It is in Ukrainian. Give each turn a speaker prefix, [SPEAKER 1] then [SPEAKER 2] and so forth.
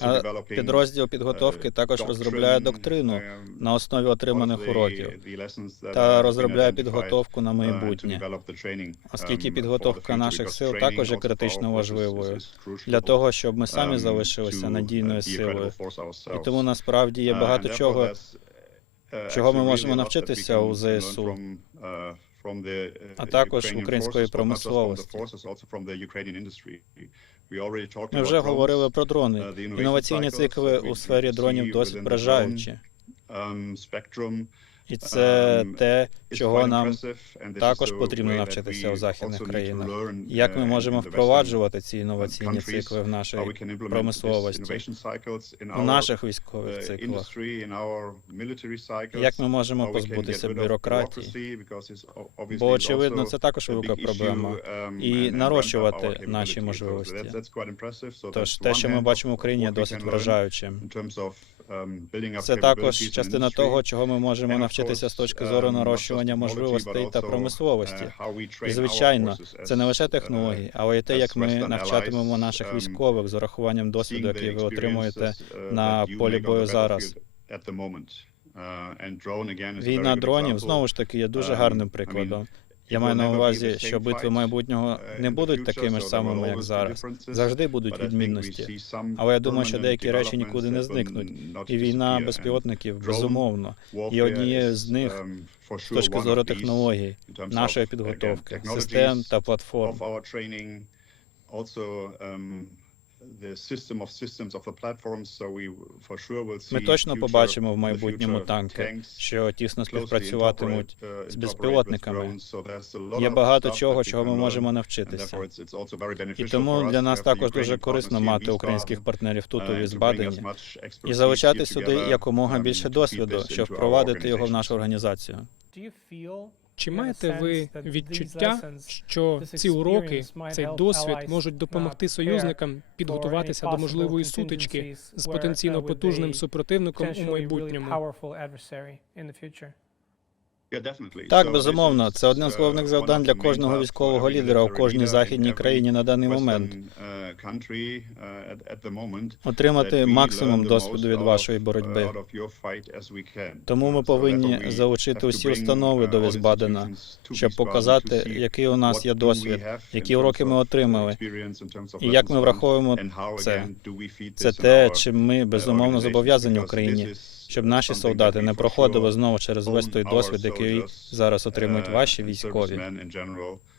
[SPEAKER 1] А підрозділ підготовки також розробляє доктрину на основі отриманих уроків та розробляє підготовку на майбутнє, оскільки підготовка наших сил також є критично важливою для того, щоб ми самі залишилися надійною силою. І тому насправді є багато чого, чого ми можемо навчитися у ЗСУ, а також української промисловості. Ми вже говорили про дрони. Інноваційні цикли у сфері дронів досить вражаючі, і це те, чого нам також потрібно навчитися у західних країнах. Як ми можемо впроваджувати ці інноваційні цикли в нашій промисловості, у наших військових циклах? Як ми можемо позбутися бюрократії? Бо очевидно, це також велика проблема. І нарощувати наші можливості. Тож те, що ми бачимо в Україні, досить вражаючим. Це також частина того, чого ми можемо навчитися з точки зору нарощування можливостей та промисловості. І звичайно, це не лише технології, але й те, як ми навчатимемо наших військових з урахуванням досвіду, який ви отримуєте на полі бою зараз. Війна дронів знову ж таки є дуже гарним прикладом. Я маю на увазі, що битви майбутнього не будуть такими ж самими, як зараз. Завжди будуть відмінності. Але я думаю, що деякі речі нікуди не зникнуть. І війна безпілотників безумовно є однією з них з точки зору технологій, нашої підготовки, систем та платформ. Ми точно побачимо в майбутньому танки, що тісно співпрацюватимуть з безпілотниками. Є багато чого, чого ми можемо навчитися. І тому для нас також дуже корисно мати українських партнерів тут у Візбадені і залучати сюди якомога більше досвіду, щоб впровадити його в нашу організацію.
[SPEAKER 2] Чи маєте ви відчуття, що ці уроки, цей досвід можуть допомогти союзникам підготуватися до можливої сутички з потенційно потужним супротивником у майбутньому?
[SPEAKER 1] Так, безумовно, це одне з головних завдань для кожного військового лідера у кожній західній країні на даний момент. Отримати максимум досвіду від вашої боротьби. Тому ми повинні залучити усі установи до Візбадена, щоб показати, який у нас є досвід, які уроки ми отримали, і як ми враховуємо це. Це те, чим ми безумовно зобов'язані Україні, щоб наші солдати не проходили знову через весь той досвід, який зараз отримують ваші військові.